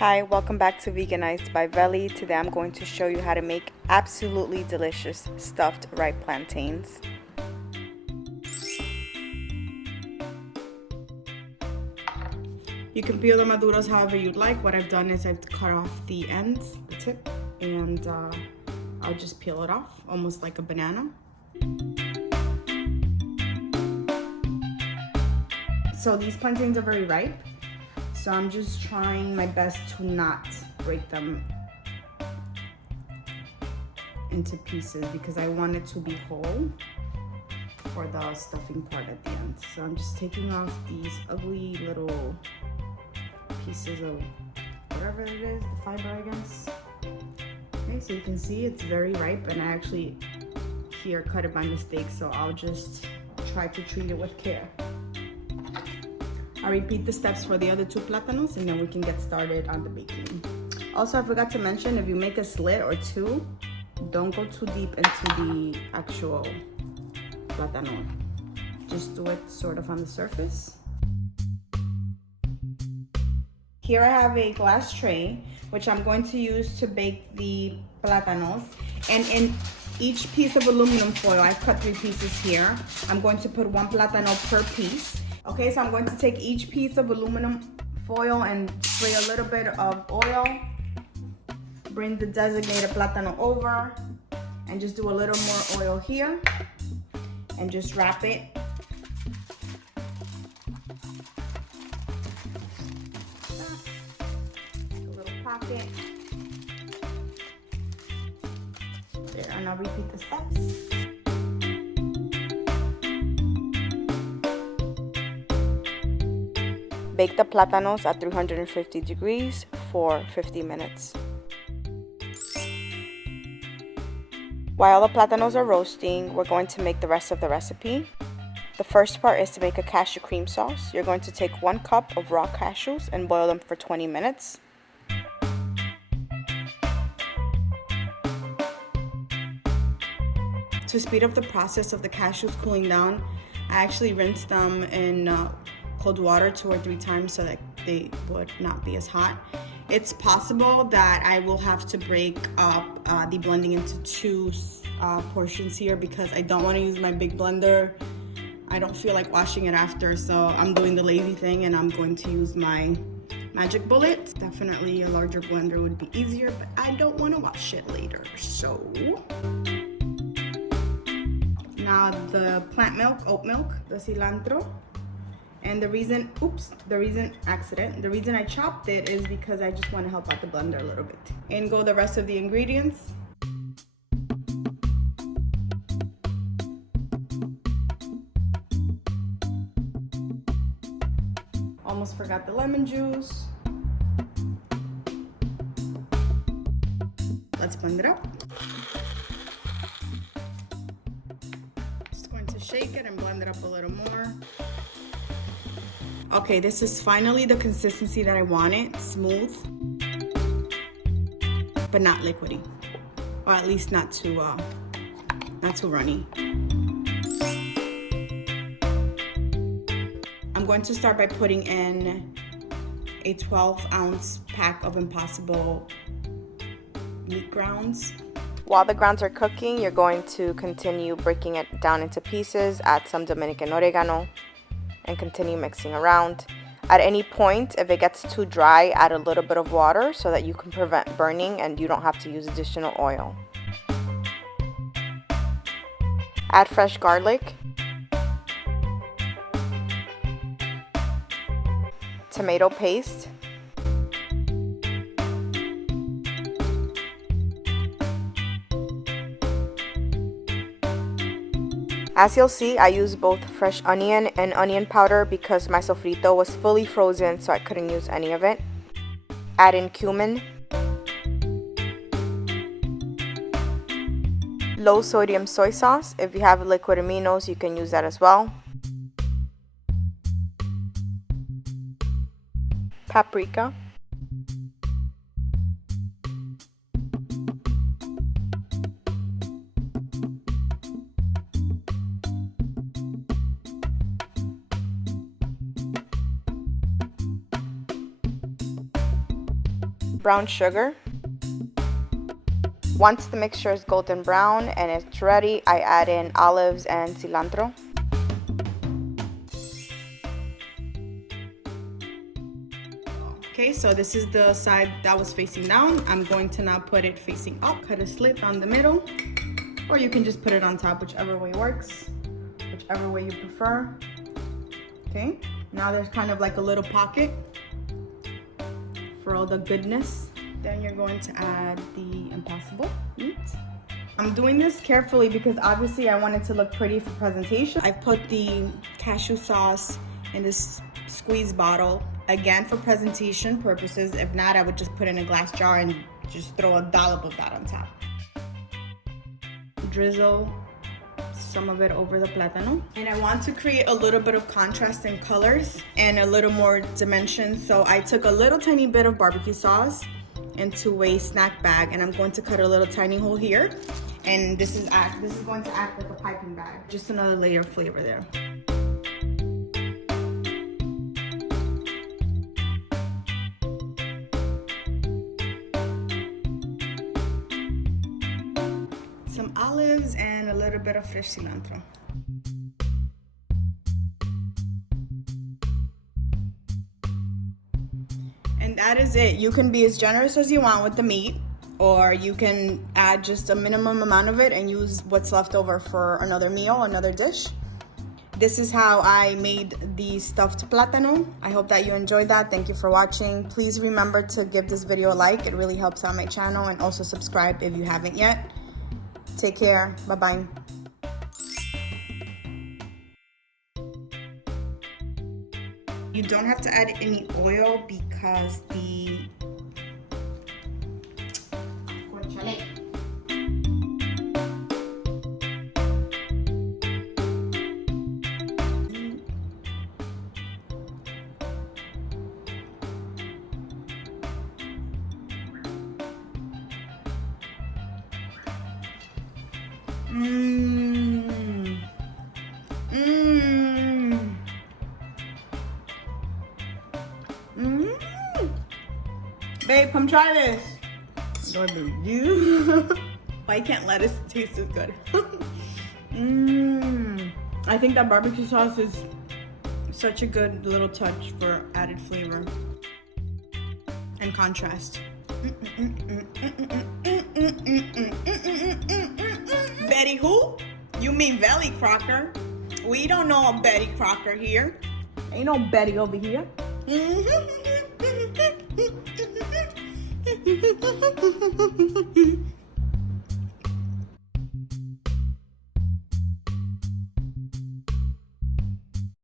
Hi, welcome back to Veganized by Veli. Today I'm going to show you how to make absolutely delicious stuffed ripe plantains. You can peel the Maduros however you'd like. What I've done is I've cut off the ends, the tip, and I'll just peel it off, almost like a banana. So these plantains are very ripe. So I'm just trying my best to not break them into pieces because I want it to be whole for the stuffing part at the end. So I'm just taking off these ugly little pieces of whatever it is, the fiber, I guess. Okay, so you can see it's very ripe, and I actually here cut it by mistake, so I'll just try to treat it with care. I'll repeat the steps for the other two plátanos and then we can get started on the baking. Also, I forgot to mention, if you make a slit or two, don't go too deep into the actual plátano. Just do it sort of on the surface. Here I have a glass tray, which I'm going to use to bake the plátanos. And in each piece of aluminum foil, I've cut 3 pieces here. I'm going to put 1 plátano per piece. Okay, so I'm going to take each piece of aluminum foil and spray a little bit of oil. Bring the designated plátano over and just do a little more oil here and just wrap it. A little pocket. There, and I'll repeat the steps. Bake the plátanos at 350 degrees for 50 minutes. While the plátanos are roasting, we're going to make the rest of the recipe. The first part is to make a cashew cream sauce. You're going to take 1 cup of raw cashews and boil them for 20 minutes. To speed up the process of the cashews cooling down, I actually rinsed them in cold water 2 or 3 times so that they would not be as hot. It's possible that I will have to break up the blending into 2 portions here because I don't want to use my big blender. I don't feel like washing it after, so I'm doing the lazy thing and I'm going to use my magic bullet. Definitely a larger blender would be easier, but I don't want to wash it later. So now the plant milk, oat milk, the cilantro. And the reason I chopped it is because I just want to help out the blender a little bit. In go the rest of the ingredients. Almost forgot the lemon juice. Let's blend it up. Just going to shake it and blend it up a little more. Okay, this is finally the consistency that I wanted, smooth, but not liquidy, or at least not too runny. I'm going to start by putting in a 12-ounce pack of Impossible meat grounds. While the grounds are cooking, you're going to continue breaking it down into pieces, add some Dominican oregano, and continue mixing around. At any point, if it gets too dry, add a little bit of water so that you can prevent burning and you don't have to use additional oil. Add fresh garlic, tomato paste, as you'll see, I used both fresh onion and onion powder because my sofrito was fully frozen, so I couldn't use any of it. Add in cumin, low sodium soy sauce. If you have liquid aminos, you can use that as well. Paprika, brown sugar. Once the mixture is golden brown and it's ready, I add in olives and cilantro. Okay, so this is the side that was facing down. I'm going to now put it facing up. Cut a slit down the middle, or you can just put it on top, whichever way works, whichever way you prefer. Okay, now there's kind of like a little pocket for all the goodness. Then you're going to add the impossible meat. I'm doing this carefully because obviously I want it to look pretty for presentation. I've put the cashew sauce in this squeeze bottle, again for presentation purposes. If not, I would just put it in a glass jar and just throw a dollop of that on top. Drizzle some of it over the plátano. And I want to create a little bit of contrast in colors and a little more dimension. So I took a little tiny bit of barbecue sauce into a snack bag, and I'm going to cut a little tiny hole here. And this is going to act like a piping bag. Just another layer of flavor there. Some olives and a little bit of fresh cilantro. And that is it. You can be as generous as you want with the meat, or you can add just a minimum amount of it and use what's left over for another meal, another dish. This is how I made the stuffed plátano. I hope that you enjoyed that. Thank you for watching. Please remember to give this video a like. It really helps out my channel, and also subscribe if you haven't yet. Take care. Bye-bye. You don't have to add any oil because the Babe, come try this. Why can't lettuce taste as good? I think that barbecue sauce is such a good little touch for added flavor and contrast. Betty who? You mean Veli Crocker? We don't know a Betty Crocker here. Ain't no Betty over here.